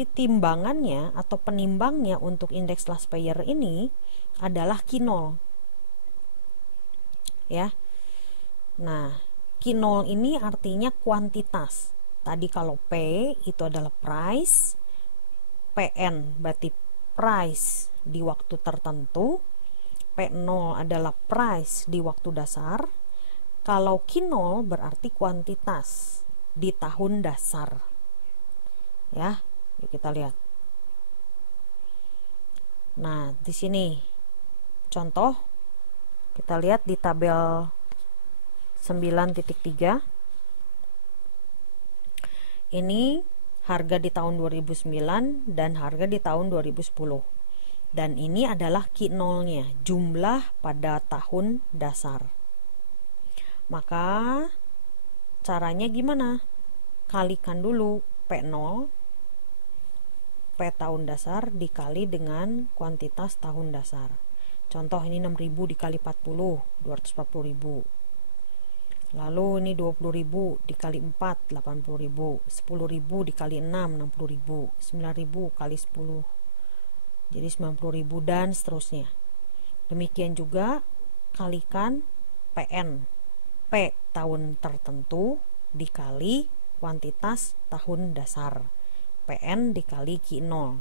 timbangannya atau penimbangnya untuk indeks last payer ini adalah Q0 ya. Nah, Q0 ini artinya kuantitas. Tadi kalau P itu adalah price, PN berarti price di waktu tertentu, P0 adalah price di waktu dasar. Kalau Q0 berarti kuantitas di tahun dasar. Ya, yuk kita lihat. Nah, di sini contoh kita lihat di tabel 9.3. Ini harga di tahun 2009 dan harga di tahun 2010. Dan ini adalah Q0-nya, jumlah pada tahun dasar. Maka caranya gimana? Kalikan dulu P0, P tahun dasar dikali dengan kuantitas tahun dasar. Contoh ini 6.000 dikali 40, 240.000. Lalu ini 20.000 dikali 4, 80.000. 10.000 dikali 6, 60.000. 9.000 kali 10, jadi 90.000 dan seterusnya. Demikian juga kalikan PN, P tahun tertentu dikali kuantitas tahun dasar, PN dikali Q0.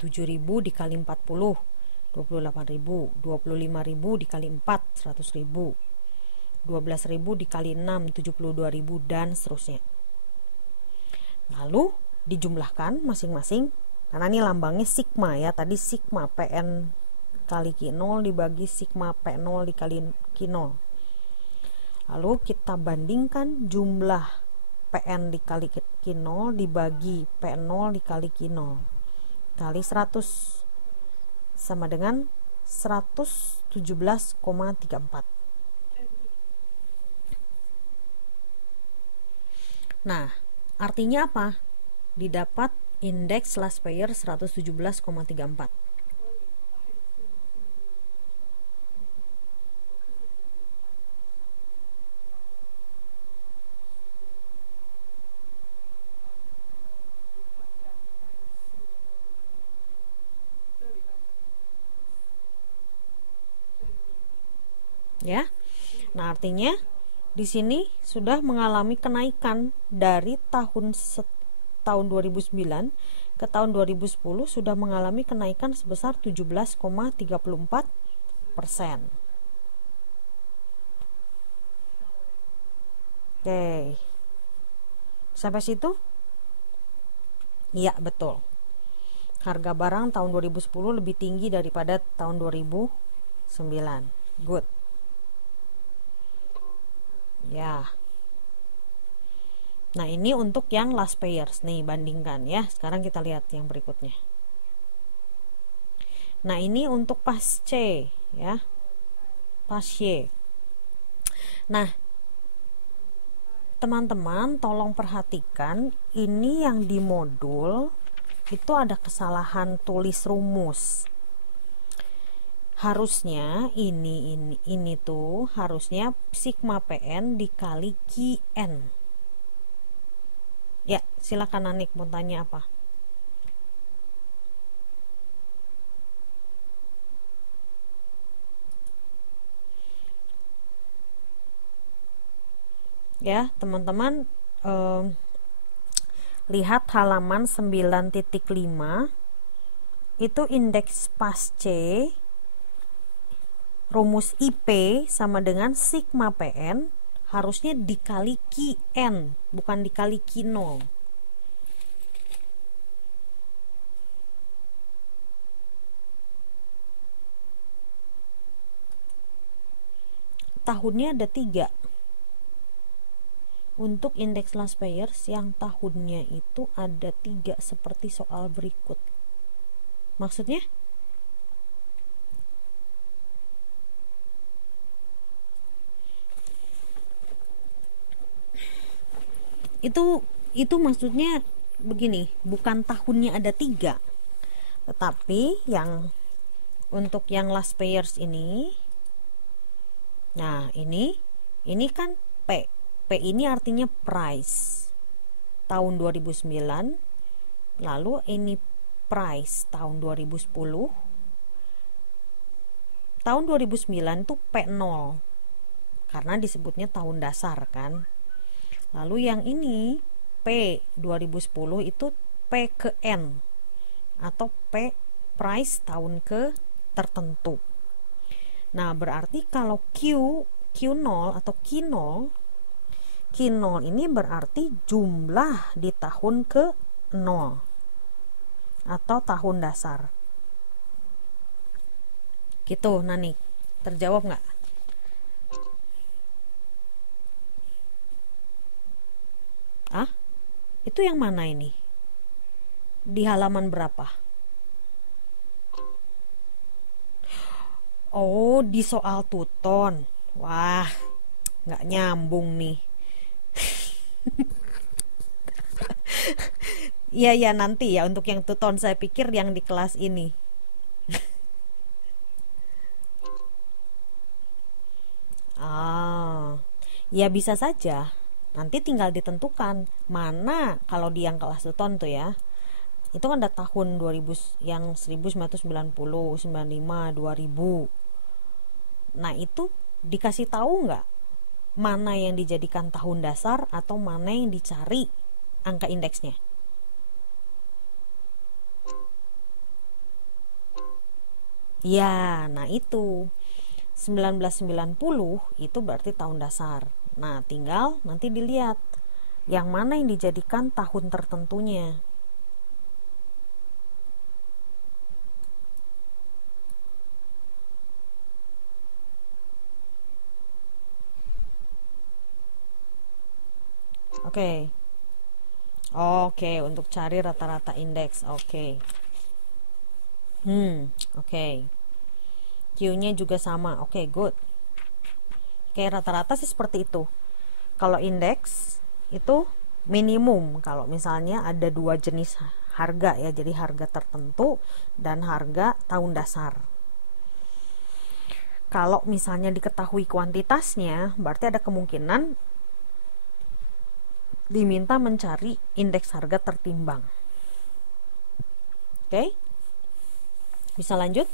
7.000 dikali 40, 28.000. 25.000 dikali 4, 100.000. 12.000 dikali 6, 72.000 dan seterusnya. Lalu dijumlahkan masing-masing, karena ini lambangnya sigma ya, tadi sigma PN kali Q0 dibagi sigma P0 dikali Q0. Lalu kita bandingkan jumlah PN dikali Q0 dibagi P0 dikali Q0 kali 100 sama dengan 117,34. Nah, artinya apa? Didapat indeks last payer 117,34. Ya. Nah, artinya di sini sudah mengalami kenaikan dari tahun 2009 ke tahun 2010, sudah mengalami kenaikan sebesar 17,34%. Oke. Sampai situ? Iya, betul. Harga barang tahun 2010 lebih tinggi daripada tahun 2009. Good. Ya. Nah, ini untuk yang last payers nih, bandingkan ya. Sekarang kita lihat yang berikutnya. Nah, ini untuk pasce ya. Pasce. Nah, teman-teman tolong perhatikan, ini yang di modul itu ada kesalahan tulis rumus. Harusnya ini tuh harusnya sigma PN dikali QN. Ya, silakan Anik, mau tanya apa? Ya, teman-teman lihat halaman 9.5. Itu indeks pasce, rumus IP sama dengan sigma PN harusnya dikali QN, bukan dikali Q0. Tahunnya ada 3. Untuk indeks last payers yang tahunnya itu ada 3 seperti soal berikut. Maksudnya? Itu maksudnya begini, bukan tahunnya ada 3, tetapi yang untuk yang last payers ini, nah ini kan P ini artinya price tahun 2009, Lalu ini price tahun 2010. Tahun 2009 itu P0 karena disebutnya tahun dasar kan. Lalu yang ini P 2010 itu P ke N atau P price tahun ke tertentu. Nah, berarti kalau Q0 atau Q0 ini berarti jumlah di tahun ke 0 atau tahun dasar. Gitu, Nani. Terjawab nggak? Ah? Itu yang mana ini? Di halaman berapa? Oh, di soal tuton. Wah, nggak nyambung nih. Iya, ya nanti ya untuk yang tuton, saya pikir yang di kelas ini. Ah, ya bisa saja. Nanti tinggal ditentukan mana kalau di yang kelas tuton tuh ya. Itu kan ada tahun 2000 yang 1990, 95, 2000. Nah, itu dikasih tahu nggak mana yang dijadikan tahun dasar atau mana yang dicari angka indeksnya? Ya, nah itu 1990 itu berarti tahun dasar. Nah, tinggal nanti dilihat yang mana yang dijadikan tahun tertentunya. Oke. Oke, untuk cari rata-rata indeks. Oke. Oke. Q-nya juga sama. Oke, good. Oke, rata-rata sih seperti itu. Kalau indeks itu minimum kalau misalnya ada dua jenis harga ya, jadi harga tertentu dan harga tahun dasar. Kalau misalnya diketahui kuantitasnya, berarti ada kemungkinan diminta mencari indeks harga tertimbang. Oke? Bisa lanjut?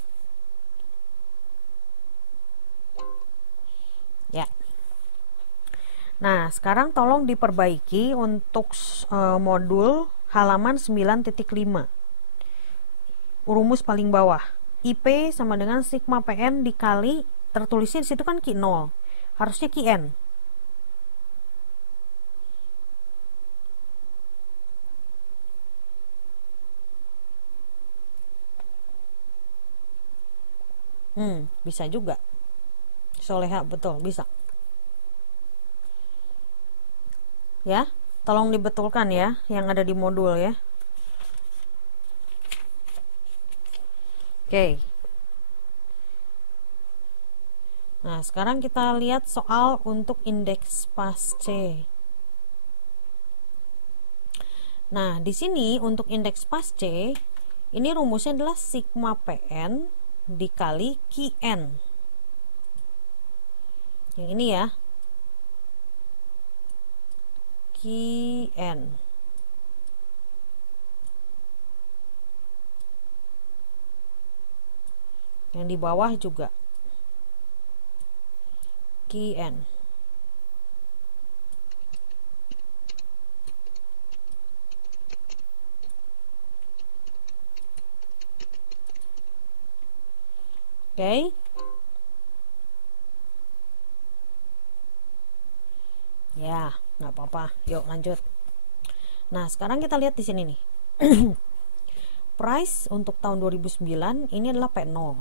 Ya. Nah, sekarang tolong diperbaiki untuk modul halaman 9.5. Rumus paling bawah. IP sama dengan sigma PN dikali, tertulisnya di situ kan Q0. Harusnya QN. Bisa juga. Soleha, betul, bisa. Ya, tolong dibetulkan ya yang ada di modul ya. Oke. Nah, sekarang kita lihat soal untuk indeks PASC. Nah, di sini untuk indeks PASC ini rumusnya adalah sigma PN dikali QN. Yang ini ya. QN. Yang di bawah juga QN. Oke. Ya, nggak apa-apa. Yuk lanjut. Nah, sekarang kita lihat di sini nih. Price untuk tahun 2009 ini adalah P0.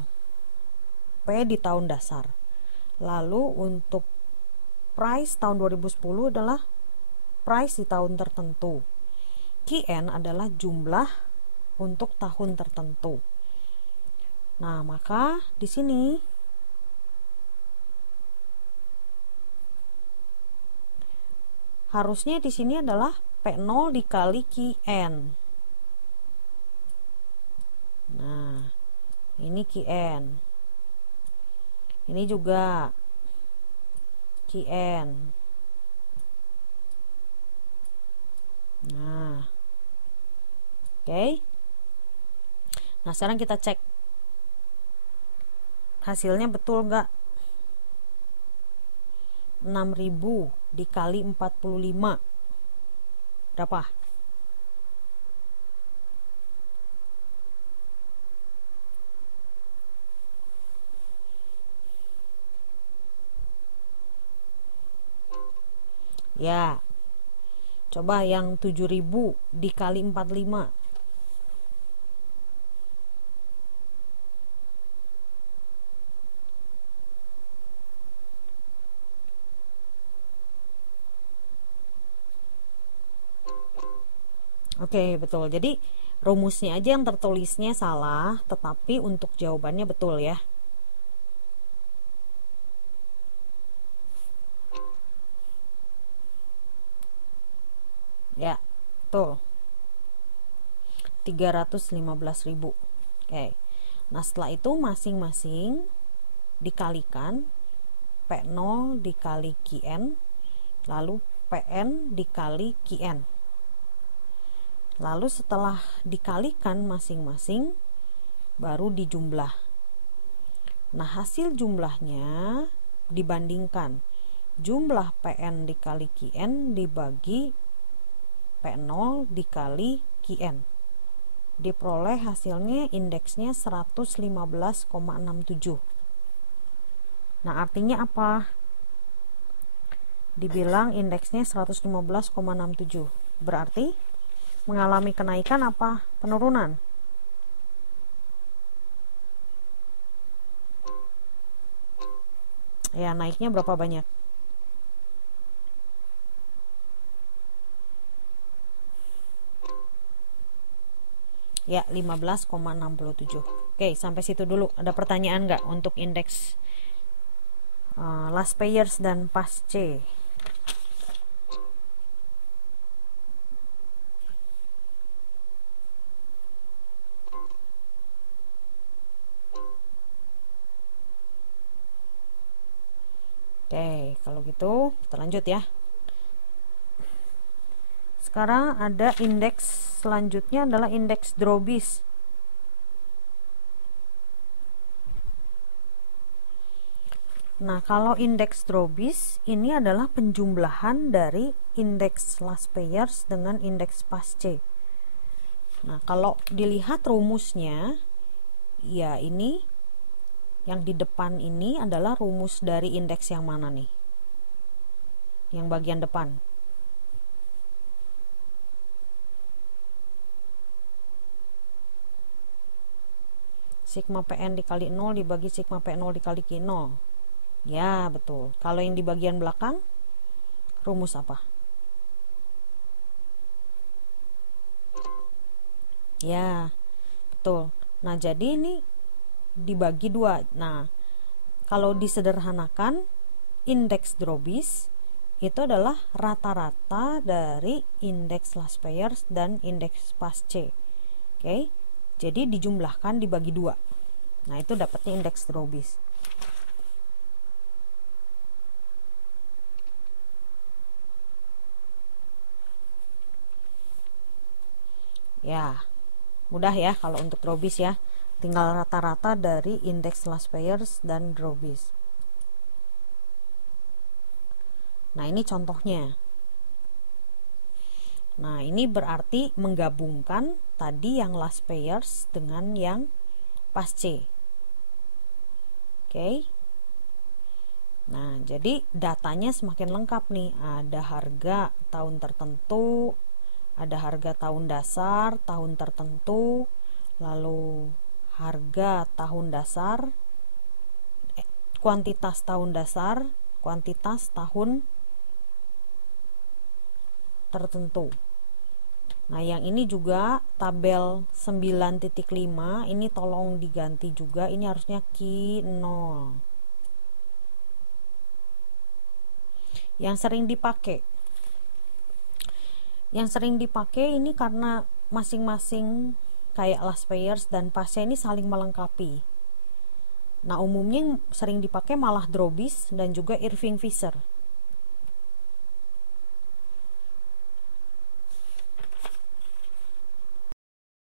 P di tahun dasar. Lalu untuk price tahun 2010 adalah price di tahun tertentu. QN adalah jumlah untuk tahun tertentu. Nah, maka di sini harusnya di sini adalah P0 dikali QN. Nah, ini QN. Ini juga QN. Nah, Oke. Nah, sekarang kita cek hasilnya betul nggak. 6.000 dikali 45 berapa? Ya, coba yang 7.000 dikali 45. Oke, betul. Jadi rumusnya aja yang tertulisnya salah, tetapi untuk jawabannya betul ya. Ya, betul. 315.000. Oke. Nah, setelah itu masing-masing dikalikan P0 dikali Qn, lalu Pn dikali Qn. Lalu setelah dikalikan masing-masing baru dijumlah. Nah, hasil jumlahnya dibandingkan jumlah Pn dikali Qn dibagi P0 dikali Qn. Diperoleh hasilnya indeksnya 115,67. Nah, artinya apa? Dibilang indeksnya 115,67. Berarti mengalami kenaikan apa penurunan? Ya, naiknya berapa banyak? Ya, 15,67. Oke, sampai situ dulu. Ada pertanyaan nggak untuk indeks last payers dan pasce? Oke, kalau gitu kita lanjut ya. Sekarang ada indeks selanjutnya adalah indeks Drobis. Nah, kalau indeks Drobis ini adalah penjumlahan dari indeks last payers dengan indeks pasce. Nah, kalau dilihat rumusnya, ya ini yang di depan ini adalah rumus dari indeks yang mana nih? Yang bagian depan. Sigma Pn dikali 0 dibagi sigma P0 dikali Q0. Ya, betul. Kalau yang di bagian belakang, rumus apa? Ya, betul. Nah, jadi ini dibagi dua. Nah, kalau disederhanakan, indeks Drobis itu adalah rata-rata dari indeks last payers dan indeks pasce. Oke, jadi dijumlahkan dibagi dua. Nah, itu dapatnya indeks Drobis. Ya, mudah ya kalau untuk Drobis ya. Tinggal rata-rata dari indeks last payers dan Drobis. Nah, ini contohnya. Nah, ini berarti menggabungkan tadi yang last payers dengan yang pasce. Oke. Nah, jadi datanya semakin lengkap nih. Ada harga tahun tertentu, ada harga tahun dasar, tahun tertentu, lalu harga tahun dasar, kuantitas tahun dasar, kuantitas tahun tertentu. Nah, yang ini juga tabel 9.5 ini tolong diganti juga, ini harusnya Q0. Yang sering dipakai ini karena masing-masing kayak last payers dan pasce ini saling melengkapi. Nah, umumnya yang sering dipakai malah Drobis dan juga Irving Fisher.